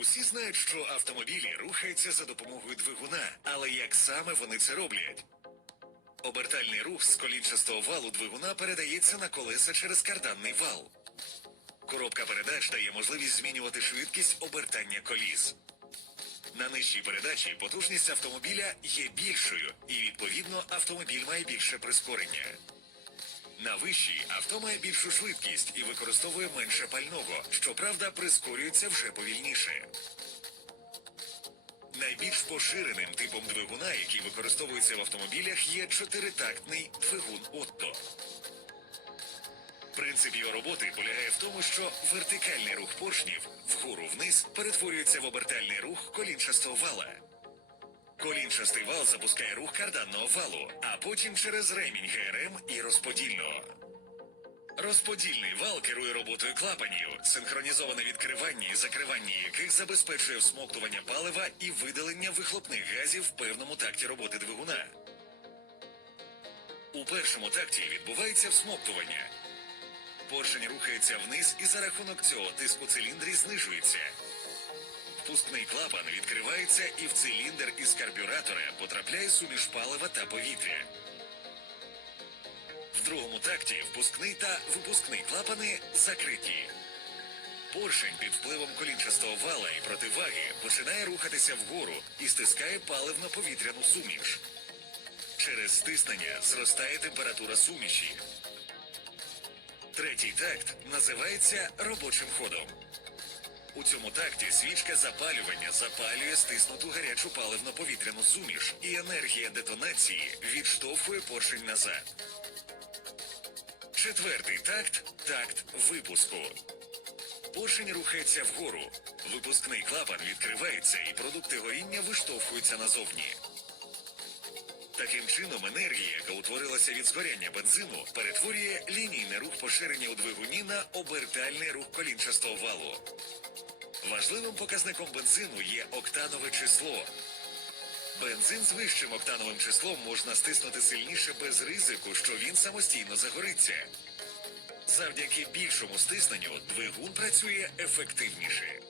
Усі знають, що автомобілі рухаються за допомогою двигуна, але як саме вони це роблять? Обертальний рух з колінчастого валу двигуна передається на колеса через карданний вал. Коробка передач дає можливість змінювати швидкість обертання коліс. На нижчій передачі потужність автомобіля є більшою, і відповідно автомобіль має більше прискорення. На вищій авто має більшу швидкість і використовує менше пального, щоправда, прискорюється вже повільніше. Найбільш поширеним типом двигуна, який використовується в автомобілях, є чотиритактний двигун Отто. Принцип його роботи полягає в тому, що вертикальний рух поршнів вгору вниз перетворюється в обертальний рух колінчастого вала. Колінчастий вал запускає рух карданного валу, а потім через ремінь ГРМ і розподільного. Розподільний вал керує роботою клапанів, синхронізоване відкривання і закривання яких забезпечує всмоктування палива і видалення вихлопних газів в певному такті роботи двигуна. У першому такті відбувається всмоктування. Поршень рухається вниз і за рахунок цього тиск у циліндрі знижується. Впускний клапан відкривається і в циліндр із карбюратора потрапляє суміш палива та повітря. В другому такті впускний та випускний клапани закриті. Поршень під впливом колінчастого вала і противаги починає рухатися вгору і стискає паливно-повітряну суміш. Через стиснення зростає температура суміші. Третій такт називається робочим ходом. У цьому такті свічка запалювання запалює стиснуту гарячу паливно-повітряну суміш, і енергія детонації відштовхує поршень назад. Четвертий такт такт випуску. Поршень рухається вгору. Випускний клапан відкривається, і продукти горіння виштовхуються назовні. Таким чином, енергія, яка утворилася від згоряння бензину, перетворює лінійний рух поширення у двигуні на обертальний рух колінчастого валу. Важливим показником бензину є октанове число. Бензин з вищим октановим числом можна стиснути сильніше без ризику, що він самостійно загориться. Завдяки більшому стисненню двигун працює ефективніше.